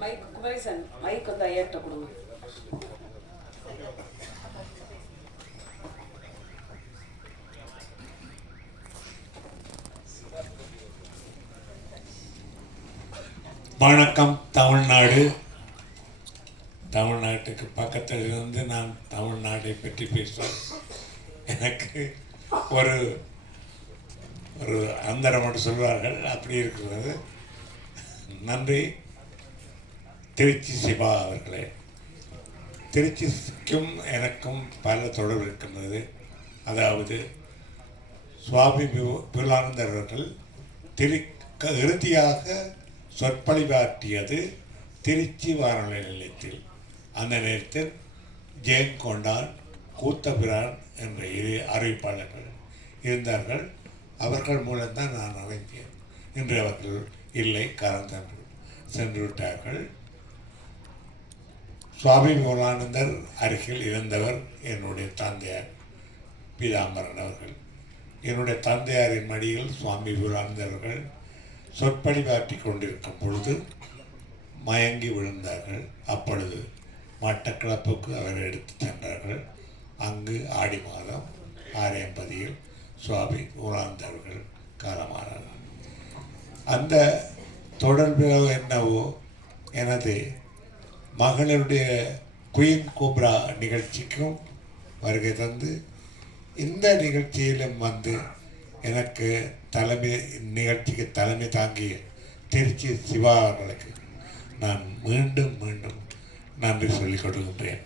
Mic Kumaresan mic வந்து ஐயாட்ட கொடுங்க. வணக்கம் தமிழ்நாடு. தமிழ்நாட்டுக்கு பக்கத்தில் இருந்து நான் தமிழ்நாட்டை பற்றி பேசுகிறேன். எனக்கு ஒரு ஒரு அந்தரம் மட்டும் சொல்வார்கள், அப்படி இருக்கிறது. நன்றி திருச்சி சிவா அவர்களே. திருச்சிக்கும் எனக்கும் பல தொடர்பு இருக்கின்றது. அதாவது சுவாமி விபுலானந்தர் அவர்கள் இறுதியாக சொற்பொழிவாற்றியது திருச்சி வானொலி நிலையத்தில். அந்த நேரத்தில் ஜெயங்கொண்டான், கூத்தபிரான் என்ற இரு அறிவிப்பாளர்கள் இருந்தார்கள். அவர்கள் மூலம்தான் நான் அறிந்தேன். இன்று அவர்கள் இல்லை, காலம் சென்று விட்டார்கள். சுவாமி விபுலானந்தர் அருகில் இருந்தவர் என்னுடைய தந்தையார் பீதாம்பரன் அவர்கள். என்னுடைய தந்தையாரின் மடியில் சுவாமி விபுலானந்தர் அவர்கள் சொற்பொழிவாற்றி கொண்டிருக்கும் பொழுது மயங்கி விழுந்தார்கள். அப்பொழுது மட்டக்களப்புக்கு அவர் எடுத்து சென்றார்கள். அங்கு ஆடி மாதம் 6 சுவாமி விபுலானந்தர்கள் காலமானார்கள். அந்த தொடர்பு என்னவோ எனது மகளுடைய குயின் கோப்ரா நிகழ்ச்சிக்கும் வருகை தந்து இந்த நிகழ்ச்சியிலும் வந்து எனக்கு நிகழ்ச்சிக்கு தலைமை தாங்கிய திருச்சி சிவா அவர்களுக்கு நான் மீண்டும் மீண்டும் நன்றி சொல்லிக் கொடுக்கின்றேன்.